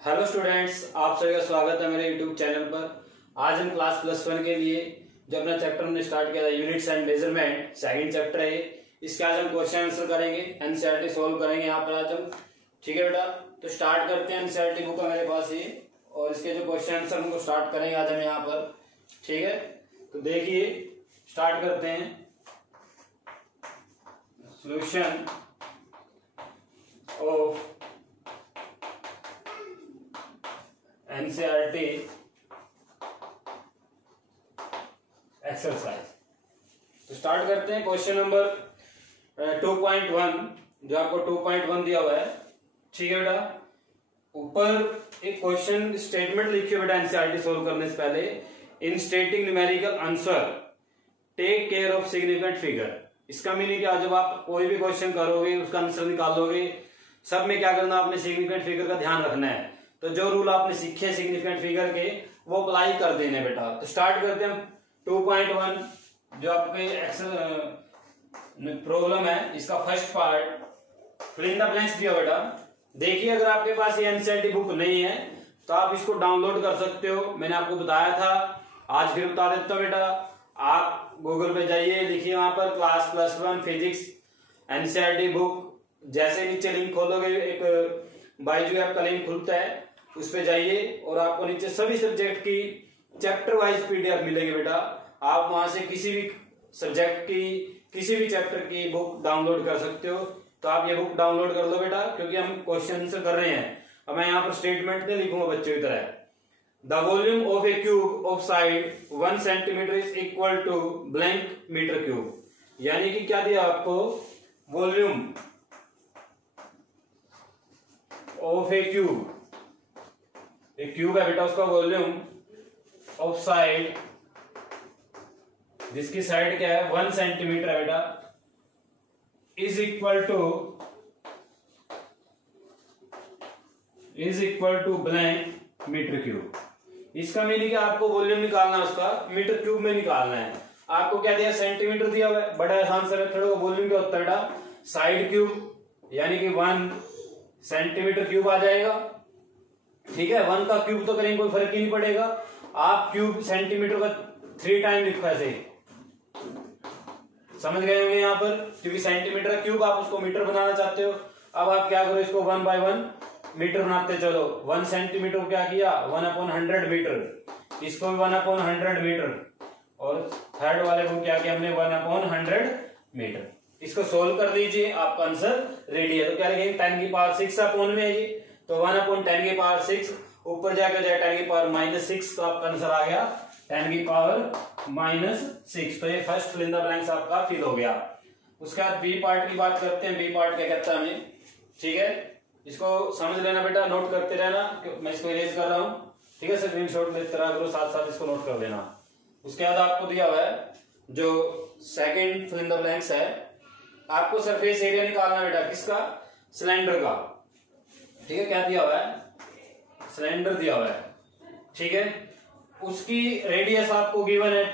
Hello students, आप सभी का स्वागत है मेरे यूट्यूब चैनल पर। आज हम क्लास +1 के लिए जो अपना चैप्टर हमने स्टार्ट किया था units and measurement, second chapter है। इसके आज हम क्वेश्चन आंसर करेंगे, एनसीईआरटी सोल्व करेंगे यहाँ पर आज हम। ठीक है बेटा, तो स्टार्ट करते हैं। एनसीईआरटी बुक है मेरे पास ये, और इसके जो क्वेश्चन आंसर हमको स्टार्ट करेंगे आज हम यहाँ पर। ठीक है, तो देखिए स्टार्ट करते हैं। Solution of NCERT exercise. तो स्टार्ट करते हैं। क्वेश्चन नंबर 2.1, जो आपको 2.1 दिया हुआ है। ठीक है बेटा, ऊपर एक क्वेश्चन स्टेटमेंट लिखी है बेटा एनसीईआरटी सोल्व करने से पहले। In stating numerical answer take care of significant figure. इसका मीनिंग क्या, जब आप कोई भी क्वेश्चन करोगे उसका आंसर निकालोगे, सब में क्या करना, आपने सिग्निफिकेंट फिगर का ध्यान रखना है। तो जो रूल आपने सीखे सिग्निफिकेंट फिगर के, वो अप्लाई कर देने बेटा। तो स्टार्ट करते हैं 2.1, जो आपके प्रॉब्लम है, इसका first part fill in the blanks दिया बेटा। देखिए, अगर आपके पास ये एनसीईआरटी बुक नहीं है तो आप इसको डाउनलोड कर सकते हो। मैंने आपको बताया था, आज फिर बता देता हूं बेटा। आप गूगल पे जाइए, लिखिए वहां पर क्लास +1 फिजिक्स एनसीईआरटी बुक। जैसे नीचे लिंक खोलोगे, एक बायजू ऐप का लिंक खुलता है, उस पे जाइए और आपको नीचे सभी सब्जेक्ट की चैप्टर वाइज पीडीएफ मिलेगी बेटा। आप वहां से किसी भी सब्जेक्ट की, किसी भी चैप्टर की बुक डाउनलोड कर सकते हो। तो आप ये बुक डाउनलोड कर लो बेटा, क्योंकि हम क्वेश्चन आंसर कर रहे हैं। अब मैं यहाँ पर स्टेटमेंट नहीं लिखूंगा बच्चों की तरह। The volume of a cube of side 1 centimetre is equal to blank metre cube. यानी कि क्या दिया आपको, वॉल्यूम ऑफ ए क्यूब, एक क्यूब है बेटा, उसका वॉल्यूम ऑफ साइड, जिसकी साइड क्या है 1 सेंटीमीटर है बेटा, is equal to blank metre cube. इसका मीनिंग आपको वॉल्यूम निकालना है, उसका मीटर क्यूब में निकालना है। आपको क्या दिया, सेंटीमीटर दिया हुआ है। बड़ा आसान सा मेथड है। वॉल्यूम क्या होता है बेटा, साइड क्यूब, यानी कि 1 सेंटीमीटर क्यूब आ जाएगा। ठीक है, 1 का क्यूब तो करेंगे, कोई फर्क ही नहीं पड़ेगा। आप क्यूब सेंटीमीटर का 3 टाइम लिखो, ऐसे समझ गए होंगे यहाँ पर, क्योंकि सेंटीमीटर का क्यूब आप उसको मीटर बनाना चाहते हो। अब आप क्या करो, इसको 1 बाय 1 मीटर बनाते चलो। 1 सेंटीमीटर को क्या किया, 1/100 मीटर, इसको भी 1/100 मीटर, और थर्ड वाले को क्या किया हमने, 1/100 मीटर। इसको सोल्व कर लीजिए, आपका आंसर रेडी है। तो क्या लिखेंगे, 10 की पावर 6 अपॉन में है ये, तो 1/10 की पावर 6, ऊपर जाकर जाए 10 की पावर -6, तो आपका आंसर आ गया 10 की पावर -6। तो ये first fill in the blanks आपका फिल हो गया। उसके बाद बी पार्ट की बात करते हैं। बी पार्ट क्या कहता है हमें, ठीक है, इसको समझ लेना बेटा, नोट करते रहना। मैं इसको इरेज कर रहा हूँ, ठीक है, स्क्रीनशॉट लेते रहा करो, साथ साथ इसको नोट कर लेना। उसके बाद आपको दिया हुआ है जो second fill in the blanks है, आपको सरफेस एरिया निकालना बेटा, किसका, सिलेंडर का। ठीक है, क्या दिया हुआ है, सिलेंडर दिया हुआ है। ठीक है, उसकी रेडियस आपको गिवन है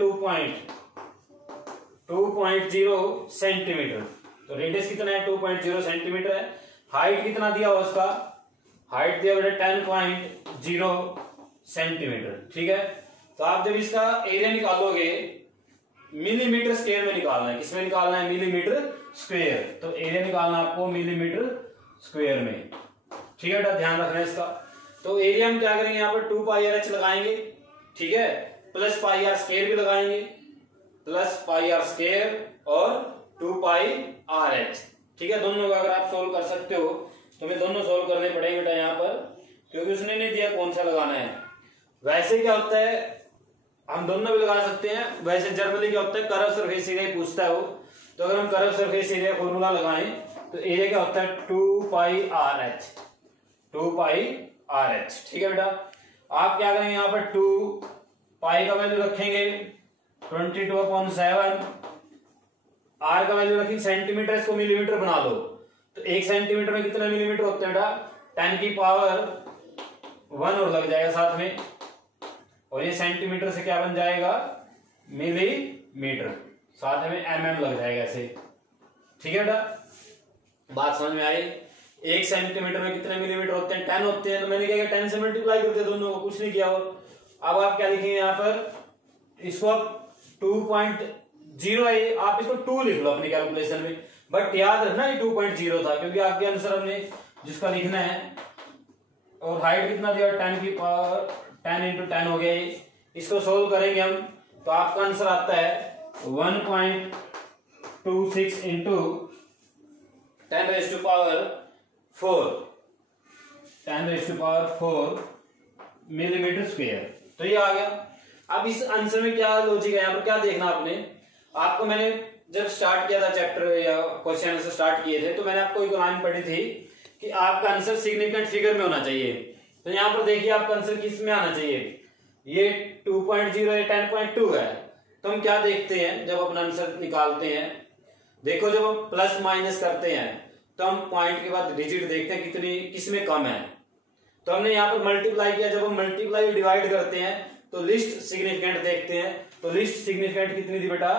2.0 सेंटीमीटर। तो रेडियस कितना है, 2.0 सेंटीमीटर है। हाइट कितना दिया हुआ उसका, हाइट दिया हुआ 10.0 सेंटीमीटर। ठीक है, तो आप जब इसका एरिया निकालोगे, मिलीमीटर स्क्वायर में निकालना है। किसमें निकालना है, मिलीमीटर स्क्वायर। तो एरिया निकालना आपको मिलीमीटर स्क्वायर में। ठीक है बेटा, ध्यान रखना है इसका। तो एरिया हम क्या करेंगे, यहाँ पर 2πr(h) लगाएंगे। ठीक है, प्लस πr² भी लगाएंगे, प्लस πr² और 2πr(h). ठीक है, दोनों का अगर आप सोल्व कर सकते हो तो हमें दोनों सोल्व करने पड़ेंगे बेटा यहाँ पर, क्योंकि उसने नहीं दिया कौन सा लगाना है। वैसे क्या होता है, हम दोनों भी लगा सकते हैं। वैसे जनरली क्या होता है, कर्व सरफेस एरिया पूछता है वो। तो अगर हम कर्व सरफेस एरिया फॉर्मूला लगाएं तो एरिया क्या होता है, 2πr(h). 2πr(h). ठीक है बेटा, आप क्या करेंगे, यहाँ पर 2π का वैल्यू रखेंगे 22/7, r का वैल्यू रखेंगे सेंटीमीटर, इसको मिलीमीटर बना लो। तो 1 सेंटीमीटर में कितना मिलीमीटर होता है बेटा, 10 की पावर 1 और लग जाएगा साथ में, और ये सेंटीमीटर से क्या बन जाएगा, मिलीमीटर, साथ में mm लग जाएगा ऐसे। ठीक है बेटा, बात समझ में आई। 1 सेंटीमीटर में कितने मिलीमीटर होते हैं? 10 होते हैं। तो मैंने क्या किया, 10 से मल्टीप्लाई कर दिया दोनों को, कुछ नहीं किया। और अब आप क्या लिखेंगे यहाँ पर, इसको आप 2.0 है, आप इसको 2 लिख लो अपनी कैलकुलेशन में, बट याद रखना ये 2.0 था, क्योंकि आपके आंसर हमने जिसका लिखना है, और हाइट कितना दिया, 10 की पावर 10 इंटू 10 हो गया ये। इसको सोल्व करेंगे हम, तो आपका आंसर आता है 1.26 इंटू 10⁴ मिलीमीटर स्क्वायर। तो ये आ गया। अब इस आंसर में क्या लॉजिक है, यहाँ पर क्या देखना आपने, आपको मैंने जब स्टार्ट किया था चैप्टर या क्वेश्चन आंसर स्टार्ट किए थे, तो मैंने आपको एक लाइन पढ़ी थी कि आपका आंसर सिग्निफिकेंट फिगर में होना चाहिए। तो यहाँ पर देखिए आपका आंसर किस में आना चाहिए, ये 2.0 है, 10.2 है। तो हम क्या देखते हैं जब अपना आंसर निकालते हैं, देखो जब हम प्लस माइनस करते हैं तो हम पॉइंट के बाद डिजिट देखते हैं कितनी किसमें कम है। तो हमने यहाँ पर मल्टीप्लाई किया, जब हम मल्टीप्लाई डिवाइड करते हैं तो लिस्ट सिग्निफिकेंट देखते हैं। तो लिस्ट सिग्निफिकेंट कितनी थी बेटा,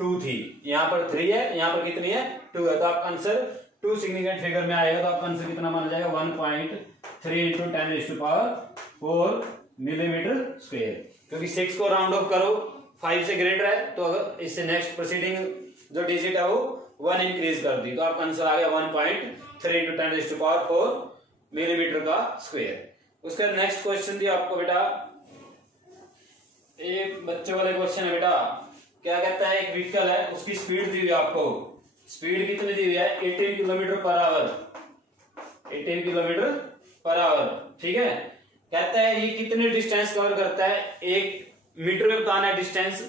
2 थी। यहाँ पर 3 है, यहाँ पर कितनी है, 2 है। तो आपका आंसर 2 सिग्निफिकेंट फिगर में आएगा। तो आपका आंसर कितना माना जाएगा, 1.3 इंटू 10⁴ मिलीमीटर स्क्वायर, क्योंकि 6 को राउंड ऑफ करो 5 से ग्रेटर है, तो अगर इससे नेक्स्ट प्रोसीडिंग जो डिजिट है वो 1 इंक्रीज कर दी, तो आपका आंसर आ गया 1.3 इंटू 10⁴ मिलीमीटर का स्क्वायर। उसका नेक्स्ट क्वेश्चन दिया आपको बेटा, ये बच्चों वाले क्वेश्चन है बेटा। क्या कहता है, एक व्हीकल है, उसकी स्पीड दी हुई है आपको, स्पीड कितनी दी हुई है, 18 kilometre per hour, 18 kilometre per hour, ठीक है। कहता है ये कितनी डिस्टेंस कवर करता है, 1 मीटर में बताना है डिस्टेंस,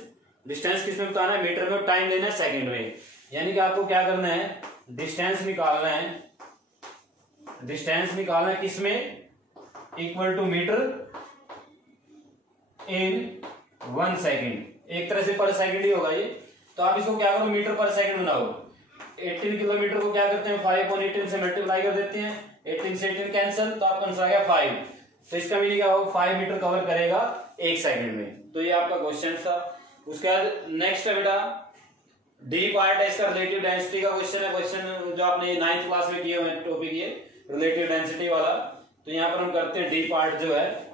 डिस्टेंस किस में बताना है, मीटर में, टाइम लेना है सेकंड में। यानी कि आपको क्या करना है, डिस्टेंस निकालना है, डिस्टेंस निकालना है किसमें, equal to metre in 1 second, एक तरह से पर सेकंड ही होगा ये। तो आप इसको क्या करो, मीटर पर सेकंड बनाओ। 18 किलोमीटर को क्या करते हैं, 5/18 से मल्टीप्लाई कर देते हैं, 18 से 18 कैंसिल, तो आपका आंसर आ गया 5। तो इसका मीनिंग क्या होगा, 5 मीटर कवर करेगा 1 सेकंड में। तो ये आपका क्वेश्चन था। उसके बाद नेक्स्ट है बेटा, डी पार्ट है इसका, रिलेटिव डेंसिटी का क्वेश्चन है। क्वेश्चन जो आपने 9th क्लास में किए हुए टॉपिक ये रिलेटिव डेंसिटी वाला। तो यहाँ पर हम करते हैं डी पार्ट जो है,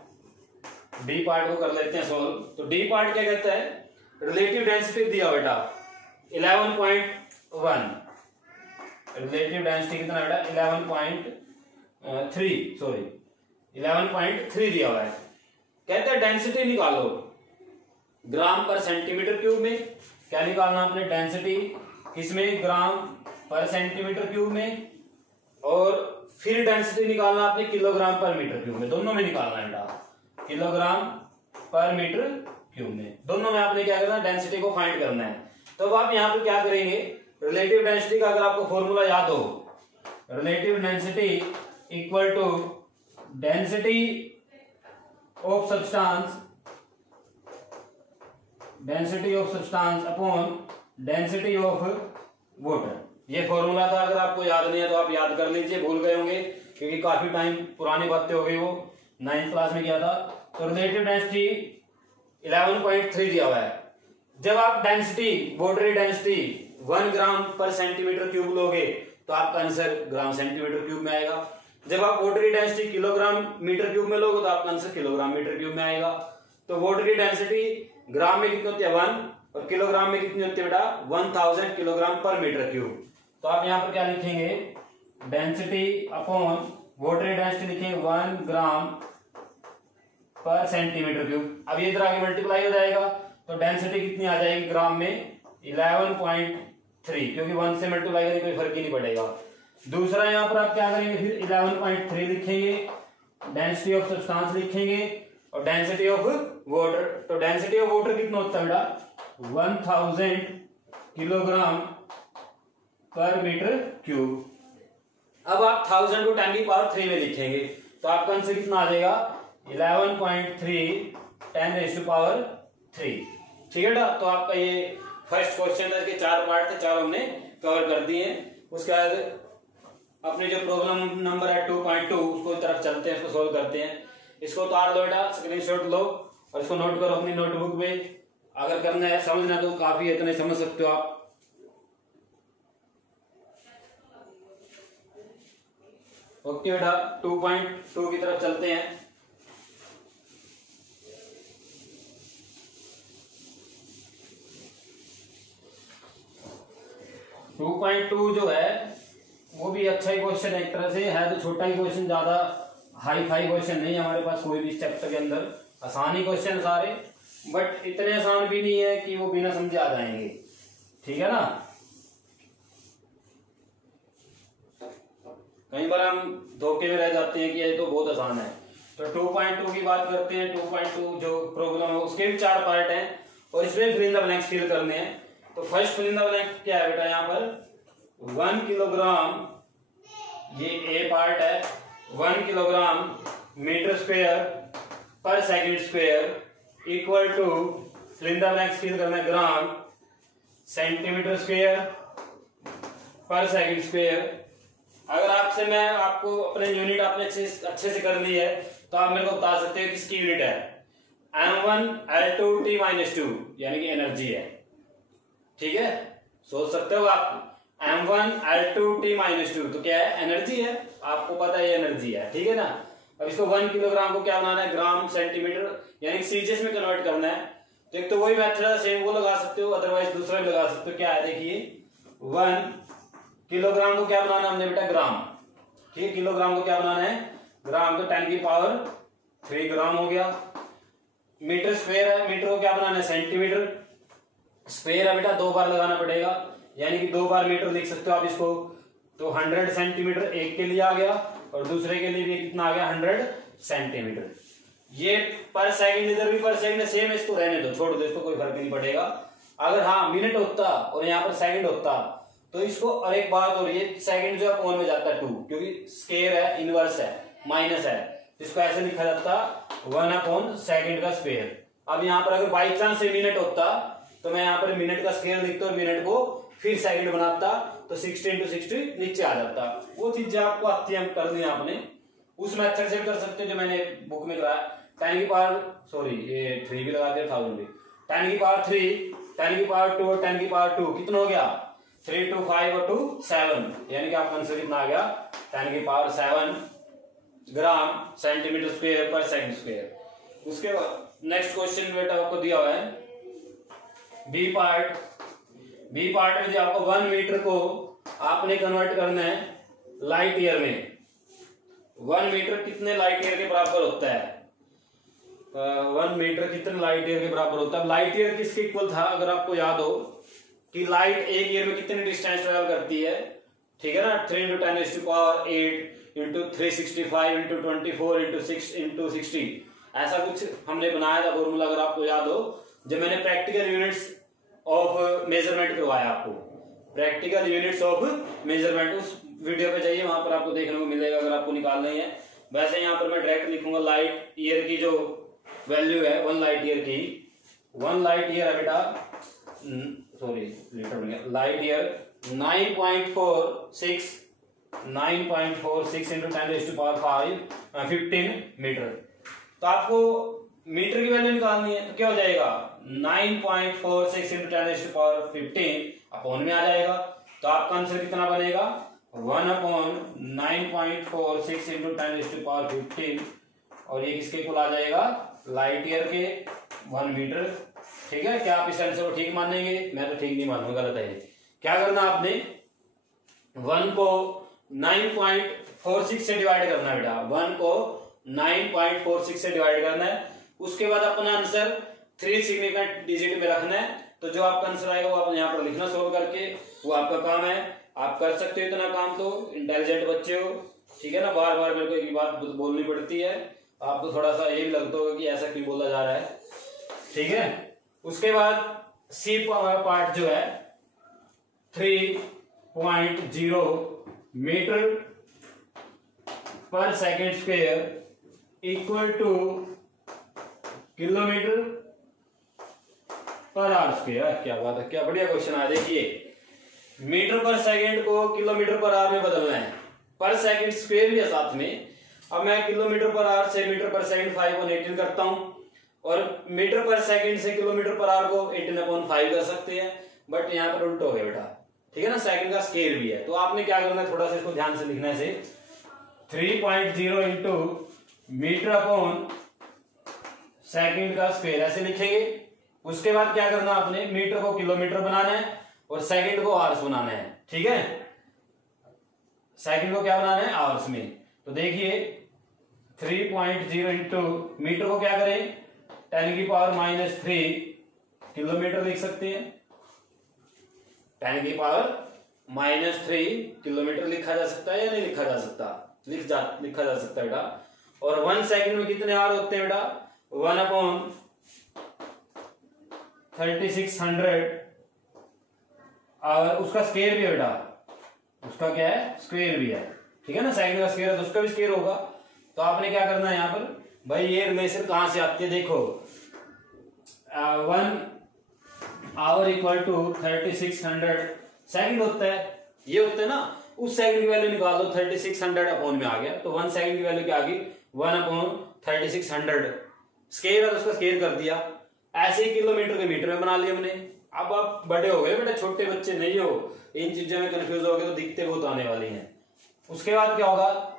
डी पार्ट को कर लेते हैं सोल्व। तो डी पार्ट क्या कहता है, रिलेटिव डेंसिटी दिया बेटा 11.1, रिलेटिव डेंसिटी कितना बेटा 11.3 दिया हुआ है। कहते हैं डेंसिटी निकालो ग्राम पर सेंटीमीटर क्यूब में। क्या निकालना आपने, डेंसिटी किसमें, ग्राम पर सेंटीमीटर क्यूब में, और फिर डेंसिटी निकालना आपने किलोग्राम पर मीटर क्यूब में, दोनों में निकालना है बेटा, किलोग्राम पर मीटर क्यूब में, दोनों में आपने क्या करना है, डेंसिटी को फाइंड करना है। तो अब आप यहाँ पर क्या करेंगे, रिलेटिव डेंसिटी का अगर आपको फॉर्मूला याद हो, relative density equal to density of substance, density of substance upon density of water. ये फॉर्मूला था, अगर आपको याद नहीं है तो आप याद कर लीजिए, भूल गए होंगे क्योंकि काफी टाइम पुरानी बातें हो गई, वो 9th क्लास में किया था। तो रिलेटिव डेंसिटी 11.3 दिया हुआ है। जब आप डेंसिटी, वाटरी डेंसिटी 1 ग्राम पर सेंटीमीटर क्यूब लोगे तो आपका आंसर ग्राम सेंटीमीटर क्यूब में आएगा। जब आप वाटरी डेंसिटी किलोग्राम मीटर क्यूब में लोगे तो आपका आंसर किलोग्राम मीटर क्यूब में आएगा। तो वाटरी डेंसिटी ग्राम में कितनी होती है 1, और किलोग्राम में कितनी होती है बेटा 1000 किलोग्राम पर मीटर क्यूब। तो आप यहाँ पर क्या लिखेंगे, डेंसिटी अपॉन वाटरी डेंसिटी लिखेंगे 1 ग्राम पर सेंटीमीटर क्यूब। अब ये इधर आगे मल्टीप्लाई हो जाएगा तो डेंसिटी कितनी आ जाएगी ग्राम में 11.3, क्योंकि 1 से मल्टीप्लाई करेंगे कोई फर्क ही नहीं पड़ेगा। दूसरा यहाँ पर आप क्या करेंगे, फिर 11.3 लिखेंगे, डेंसिटी ऑफ सब्सटेंस लिखेंगे और डेंसिटी ऑफ वाटर। तो डेंसिटी ऑफ वाटर कितना होता है बेटा 1000 किलोग्राम पर मीटर क्यूब। अब आप 1000 को 10⁻³ में लिखेंगे तो आपका आंसर कितना आ जाएगा 11.3 10⁻³। ठीक है बेटा। तो आपका ये फर्स्ट क्वेश्चन था, इसके 4 पार्ट थे, 4 हमने कवर कर दिए। उसके बाद अपने जो प्रॉब्लम नंबर है 2.2 उसको तरफ चलते हैं, इसको सोल्व करते हैं। इसको उतार लो बेटा, स्क्रीनशॉट लो और इसको नोट करो अपनी नोटबुक में। अगर करना है समझना तो काफी है, इतने समझ सकते हो आप। ओके बेटा 2.2 की तरफ चलते हैं। टू पॉइंट टू जो है वो भी अच्छा ही क्वेश्चन है, एक तरह से है तो छोटा ही क्वेश्चन, ज्यादा हाई फाई क्वेश्चन नहीं है हमारे पास कोई भी इस चैप्टर के अंदर, आसान ही क्वेश्चन सारे, बट इतने आसान भी नहीं है कि वो बिना समझे आ जाएंगे, ठीक है ना। कई बार हम धोखे में रह जाते हैं कि ये तो बहुत आसान है। तो 2.2 की बात करते हैं। 2.2 जो प्रॉब्लम है उसके भी 4 पार्ट हैं और इसमें fill in the blanks fill करने हैं। तो first fill in the blank क्या है बेटा, यहाँ पर 1 किलोग्राम, ये ए पार्ट है, 1 किलोग्राम मीटर स्क्वायर पर second square equal to, fill in the blanks fill करना है, ग्राम सेंटीमीटर स्क्वायर पर सेकंड स्क्वायर। अगर आपसे मैं आपको अपने यूनिट आपने अच्छे से कर ली है तो आप मेरे को बता सकते हो किसकी यूनिट है, m1 L2 T-2 यानी कि एनर्जी है, ठीक है। सोच सकते हो आप m1 L2 T-2 तो क्या है, एनर्जी है, आपको पता है ये एनर्जी है, ठीक है ना। अब इसको 1 किलोग्राम को क्या बनाना है, ग्राम सेंटीमीटर यानी कि सीजीएस में कन्वर्ट करना है। तो एक तो वही मेथड है, सेम वो लगा सकते हो, अदरवाइज दूसरा भी लगा सकते हो। क्या है देखिए, 1 किलोग्राम को क्या बनाना है हमने बेटा, ग्राम, ठीक है। किलोग्राम को क्या बनाना है, ग्राम, तो 10 की पावर 3 ग्राम हो गया। मीटर स्क्वायर है, मीटर को क्या बनाना है, सेंटीमीटर स्क्वायर है बेटा, 2 बार लगाना पड़ेगा, यानी कि 2 बार मीटर लिख सकते हो आप इसको। तो 100 सेंटीमीटर एक के लिए आ गया और दूसरे के लिए भी कितना आ गया, 100 सेंटीमीटर। ये पर सेकंड, इधर भी पर सेकंड सेम है, इसको रहने दो, छोड़ दो, इसको कोई फर्क नहीं पड़ेगा। अगर हाँ मिनट होता और यहाँ पर सेकंड होता तो इसको, और एक बात और, ये सेकंड जो है अपॉन में जाता है 2, क्योंकि स्क्वायर है, इनवर्स है, माइनस है, इसको ऐसे लिखा जाता 1 अपॉन सेकंड का स्क्वायर। अब यहाँ पर अगर बाई चांस से मिनट होता तो मैं यहाँ पर मिनट का स्क्वायर लिखता और मिनट को फिर सेकंड बनाता, तो 60 × 60 नीचे आ जाता। वो चीजें आपको आती है, कर दी आपने, उस मेथड से कर सकते हो जो मैंने बुक में कराया। 10 की पावर, सॉरी ये 3 भी लगा दिया, 1000 भी, 10 की पावर 3, 10 की पावर 2 और 10 की पावर 2 कितना हो गया, 3 2 5 और 2 7, यानी कि आपका आंसर कितना आ गया, 10 की पावर 7 ग्राम सेंटीमीटर स्क्वायर पर सेकंड स्क्वायर। उसके बाद नेक्स्ट क्वेश्चन बेटा आपको दिया हुआ है बी पार्ट। बी पार्ट में जो आपको 1 मीटर को आपने कन्वर्ट करना है लाइट ईयर में। 1 मीटर कितने लाइट ईयर के बराबर होता है, 1 मीटर कितने लाइट ईयर के बराबर होता है। लाइट ईयर किसके इक्वल था, अगर आपको याद हो कि लाइट एक ईयर में कितनी डिस्टेंस ट्रेवल करती है, ठीक है ना, 3 × 10⁸ इंटू 365 इंटू 24 इंटू 6 इंटू 60, ऐसा कुछ हमने बनाया था फॉर्मूला, अगर आपको याद हो, जब मैंने प्रैक्टिकल यूनिट्स ऑफ मेजरमेंट करवाया आपको, प्रैक्टिकल यूनिट्स ऑफ मेजरमेंट, उस वीडियो पे जाइए, वहां पर आपको देखने को मिलेगा अगर आपको निकालना ही है। वैसे यहाँ पर मैं डायरेक्ट लिखूंगा लाइट ईयर की जो वैल्यू है 1 लाइट ईयर की, 1 लाइट ईयर है बेटा, सॉरी लीटर बन गया, लाइट ईयर 9.46 इंटू 10⁵ 15 मीटर। तो आपको मीटर की वैल्यू निकालनी है, तो क्या हो जाएगा, 9.46 इंटू 10⁵ अपॉन में आ जाएगा। तो आपका आंसर कितना बनेगा, 1/9.46 इंटू 10⁵ और ये किसके इक्वल आ जाएगा, लाइट ईयर के 1 मीटर, ठीक है। क्या आप इस आंसर को ठीक मानेंगे, मैं तो ठीक नहीं मानूंगा, गलत है। क्या करना आपने, 1 को 9.46 से डिवाइड करना है बेटा, 1 को 9.46 से डिवाइड करना है। उसके बाद अपना आंसर 3 सिग्निफिकेंट डिजिट में रखना है। तो जो आपका आंसर आएगा वो आप यहाँ पर लिखना सोल्व करके, वो आपका काम है, आप कर सकते हो इतना काम, तो इंटेलिजेंट बच्चे हो, ठीक है ना। बार बार मेरे को एक बात बोलनी पड़ती है, आपको थोड़ा सा ये भी लगता होगा कि ऐसा क्यों बोला जा रहा है, ठीक है। उसके बाद सी पार्ट जो है 3.0 मीटर पर second square equal two kilometre per hour square. क्या बात है, क्या बढ़िया क्वेश्चन है। देखिए मीटर पर सेकंड को किलोमीटर पर आवर में बदलना है, पर सेकंड स्क्वायर भी है साथ में। अब मैं किलोमीटर पर आवर से मीटर पर सेकंड 5/18 करता हूं, और मीटर पर सेकंड से किलोमीटर पर आवर को 18/5 कर सकते हैं, बट यहाँ पर उल्टा हो गया बेटा, ठीक है ना, सेकंड का स्केल भी है। तो आपने क्या करना है, थोड़ा सा इसको ध्यान से लिखना है, 3.0 इंटू मीटर अपॉन सेकंड का स्क्वायर ऐसे लिखेंगे। उसके बाद क्या करना आपने, मीटर को किलोमीटर बनाना है और सेकंड को आवर्स बनाना है। ठीक है, सेकंड को क्या बनाना है, आवर्स में। तो देखिए 3.0 इंटू मीटर को क्या करें, 10⁻³ किलोमीटर लिख सकते हैं। 10⁻³ किलोमीटर लिखा जा सकता है या नहीं लिखा जा सकता, लिखा जा सकता है बेटा। और 1 सेकंड में कितने आवर होते हैं बेटा, 1/3600 और उसका स्क्वायर भी है बेटा, उसका क्या है, स्क्वायर भी है। ठीक है ना, सेकंड का स्क्वायर है तो उसका भी स्क्वायर होगा। तो आपने क्या करना है यहाँ पर भाई, ये रिलेशन कहां से आती है, देखो 1 आवर इक्वल टू 3600 सेकंड होता है, ये होता है ना। उस सेकंड की वैल्यू निकाल दो, 3600 अपॉन में आ गया तो 1 सेकंड की वैल्यू क्या आ गई, 1/3600। स्केयर है तो उसका स्केयर कर दिया। ऐसे ही किलोमीटर के मीटर में बना लिया हमने। अब आप बड़े हो गए बेटा, छोटे बच्चे नहीं हो, इन चीजों में कंफ्यूज हो गए तो दिक्कतें बहुत आने वाली हैं। उसके बाद क्या होगा,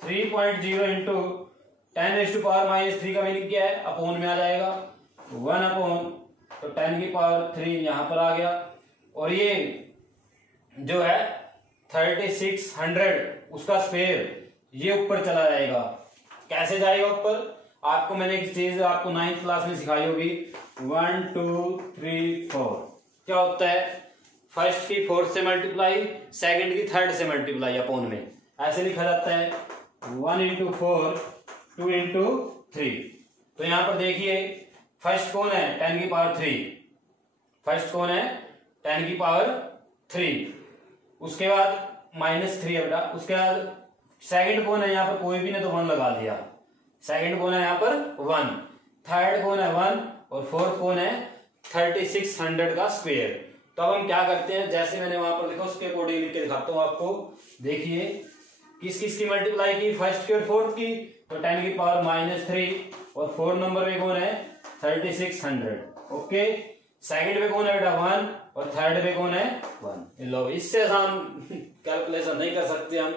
3.0 इंटू 10⁻³ का मीनिंग क्या है, अपॉन में आ जाएगा 1 अपॉन, तो 10⁻³ यहां पर आ गया। और ये जो है 3600 उसका स्क्वायर ये ऊपर चला जाएगा। कैसे जाएगा ऊपर, आपको मैंने एक चीज आपको 9th क्लास में सिखाई होगी, 1 2 3 4 क्या होता है, फर्स्ट की 4 से मल्टीप्लाई, सेकंड की 3rd से मल्टीप्लाई अपॉन में ऐसे लिखा जाता है 1 इंटू 4 2 इंटू 3। तो यहां पर देखिए फर्स्ट कौन है, 10⁻³, फर्स्ट कौन है 10⁻³, उसके बाद -3 है बेटा। उसके बाद सेकंड कौन है, यहाँ पर कोई भी नहीं तो 1 लगा दिया। सेकंड कौन है यहाँ पर 1, थर्ड कौन है 1 और फोर्थ कौन है 3600 का स्क्वायर। तो अब हम क्या करते हैं, जैसे मैंने वहां पर लिखा उसके अकॉर्डिंग लिख के दिखाता हूँ आपको। देखिए किस किस की मल्टीप्लाई की, फर्स्ट की और फोर्थ की, तो 10⁻³ और 4 नंबर पे कौन है 3600। ओके, सेकंड पे कौन है बेटा 1 और थर्ड पे कौन है 1। लो, इससे आसान कैलकुलेशन नहीं कर सकते हम।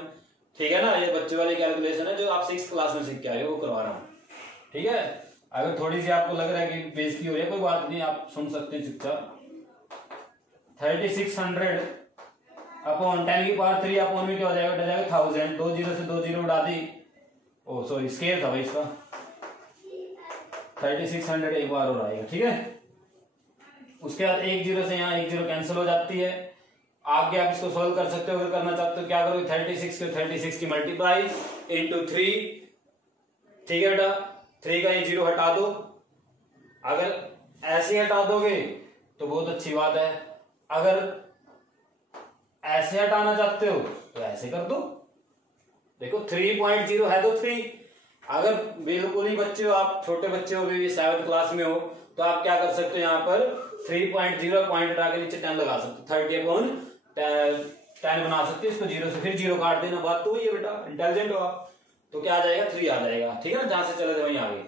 ठीक है ना, ये बच्चे वाली कैलकुलेशन है जो आप 6th क्लास में सीख के आए हो, वो करवा रहा हूँ। ठीक है, अगर थोड़ी सी आपको लग रहा है कि बेइज्जती हो रही है, कोई बात नहीं, आप सुन सकते हैं चुपचाप। 3600 अपॉन 10⁻³ अपॉन में क्या हो जाएगा, 1000। 2 0 से 2 0 उड़ा दी, ओ सॉरी स्क्वायर था भाई इसका, 3600 एक बार और आएगा। ठीक है, उसके बाद 1 0 से यहाँ 1 0 कैंसिल हो जाती है। आगे आप इसको सोल्व कर सकते हो, अगर करना चाहते हो क्या करोगे, 36 की मल्टीप्लाई इंटू 3। ठीक है बेटा, 3 का ये 0 हटा दो। अगर ऐसे हटा दोगे तो बहुत अच्छी बात है, अगर ऐसे हटाना चाहते हो तो ऐसे कर दो। देखो 3.0 है तो 3। अगर बिल्कुल ही बच्चे हो आप, छोटे बच्चे हो, भी 7th क्लास में हो, तो आप क्या कर सकते हो, यहाँ पर 3.0 पॉइंट हटा के नीचे 10 लगा सकते हो, 30/10 बना सकते हो। इसको 0 से फिर 0 काट देना। बात तो वही है बेटा, इंटेलिजेंट हो आप। तो क्या आ जाएगा 3 आ जाएगा। ठीक है ना, जहां से चले थे वहीं आगे।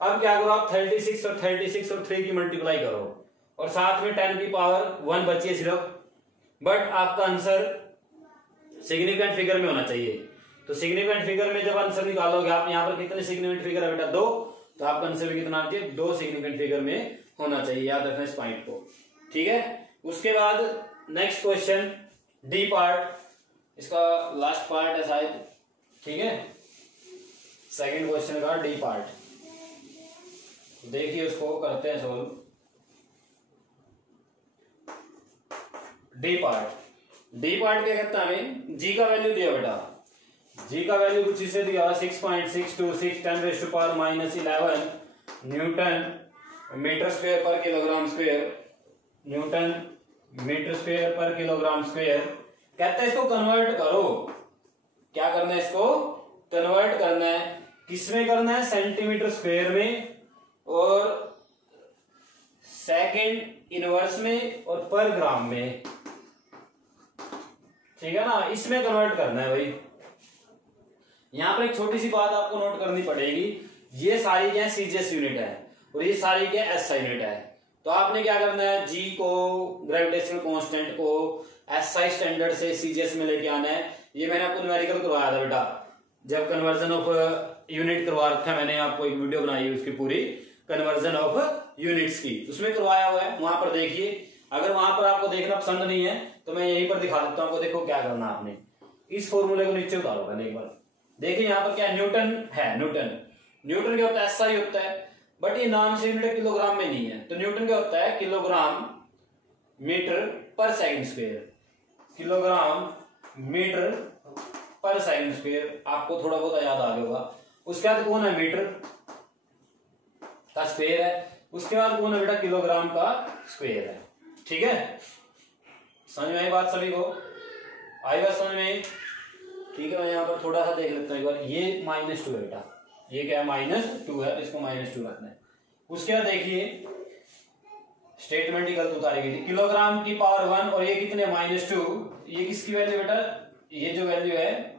अब क्या करो आप 36 और 3 की मल्टीप्लाई करो और साथ में 10⁻1 बची है सिर्फ। बट आपका आंसर सिग्निफिकेंट फिगर में होना चाहिए। तो सिग्निफिकेंट फिगर में जब आंसर निकालोगे आप, यहाँ पर कितने सिग्निफिकेंट फिगर है बेटा 2, तो आपका आंसर भी कितना आना चाहिए 2 सिग्निफिकेंट फिगर में होना चाहिए। याद रखना इस पॉइंट को। ठीक है, उसके बाद नेक्स्ट क्वेश्चन डी पार्ट, इसका लास्ट पार्ट है शायद। ठीक है, सेकंड क्वेश्चन का डी पार्ट देखिए, उसको करते हैं सोल्व। डी पार्ट क्या कहता है हमें, जी का वैल्यू दिया बेटा, जी का वैल्यू कुछ इसे दिया 6.626 10⁻11 न्यूटन मीटर स्क्वायर पर kilogram square, newton metre square पर किलोग्राम स्क्वायर। कहता है इसको कन्वर्ट करो। क्या करना है, इसको कन्वर्ट करना है। किसमें करना है, सेंटीमीटर स्क्वायर में और सेकंड इनवर्स में और पर ग्राम में। ठीक है ना, इसमें कन्वर्ट करना है भाई। यहां पर एक छोटी सी बात आपको नोट करनी पड़ेगी, ये सारी क्या सीजीएस यूनिट है और ये सारी क्या एसआई यूनिट है। तो आपने क्या करना है, जी को, ग्रेविटेशनल कांस्टेंट को एसआई स्टैंडर्ड से सीजीएस में लेके आना है। ये मैंने आपको न्यूमेरिकल करवाया था बेटा, जब कन्वर्जन ऑफ यूनिट करवा रखा है, मैंने आपको एक वीडियो बनाई है उसकी पूरी कन्वर्जन ऑफ यूनिट्स की, उसमें करवाया हुआ है, वहां पर देखिए। अगर वहां पर आपको देखना पसंद नहीं है तो मैं यहीं पर दिखा देता हूं आपको। देखो क्या करना आपने, इस फॉर्मूले को नीचे उतारो पहले एक बार। देखिए यहाँ पर क्या न्यूटन है, न्यूटन क्या होता है, ऐसा ही होता है, बट ये नाम से यूनिट किलोग्राम में नहीं है। तो न्यूटन क्या होता है, किलोग्राम मीटर पर सेकंड स्क्वायर, किलोग्राम मीटर पर सेकंड स्क्वायर। आपको थोड़ा बहुत याद आ गया होगा। उसके बाद कौन है, मीटर का स्क्वायर है। उसके बाद कौन है बेटा, किलोग्राम का स्क्वायर है। ठीक है, समझ में आई बात सभी को, आई बात समझ में? ठीक है, मैं यहाँ पर थोड़ा सा देख लेता हूँ एक बार। ये -2 है बेटा, ये क्या है, -2 है, इसको -2 रखना है। उसके बाद देखिए स्टेटमेंट ही गलत उतारी गई थी, किलोग्राम की पावर 1 और ये कितने, -2। ये किसकी वैल्यू बेटा, ये जो वैल्यू है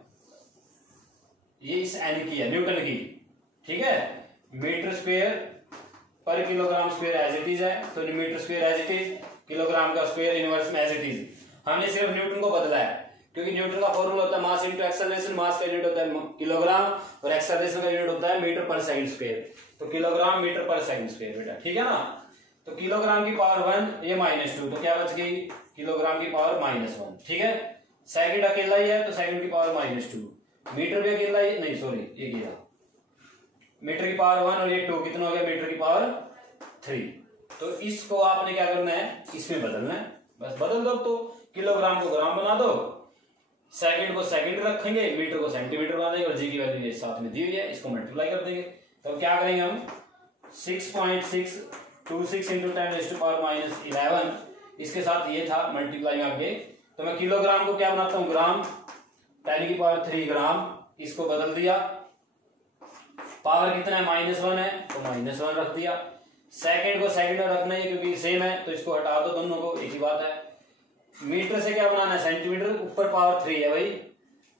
ये इस एन की है, न्यूटन की। ठीक है, मीटर स्क्वायर पर kilogram square as it is है, तो metre square as it is, kilogram का स्क्वायर इनवर्स में एज इट इज। हमने सिर्फ न्यूटन को बदला है, क्योंकि न्यूटन का फॉर्मूला होता है मास इनटू एक्सेलरेशन, मास का यूनिट होता है किलोग्राम और एक्सेलरेशन का यूनिट होता है मीटर पर सेकंड स्क्वायर। तो किलोग्राम मीटर पर सेकंड स्क्वायर बेटा, ठीक है ना। तो किलोग्राम की पावर 1, ये -2, तो क्या बच गई, किलोग्राम की पावर -1। ठीक है, सेकंड अकेला ही है तो सेकंड की पावर -2, मीटर भी अकेला ही, नहीं सॉरी ये किया, मीटर की पावर 1 और ये 2, कितना हो गया, मीटर की पावर 3। तो इसको आपने क्या करना है, इसमें बदलना है, बस बदल दो। तो किलोग्राम को ग्राम बना दो, सेकंड को सेकंड रखेंगे, मीटर को सेंटीमीटर बना देंगे, और जी की वैल्यू साथ में दी हुई है, इसको मल्टीप्लाई कर देंगे। तो क्या करेंगे हम, 6.626 इंटू 10⁻⁻11, इसके साथ ये था मल्टीप्लाई आगे। तो मैं किलोग्राम को क्या बनाता हूं, ग्राम, 10⁻³ ग्राम, इसको बदल दिया। पावर कितना है, -1 है, तो -1 रख दिया। सेकंड को सेकंड में रखना है क्योंकि सेम है, तो इसको हटा दो, दोनों को एक ही बात है। मीटर से क्या बनाना है, सेंटीमीटर, ऊपर पावर 3 है भाई,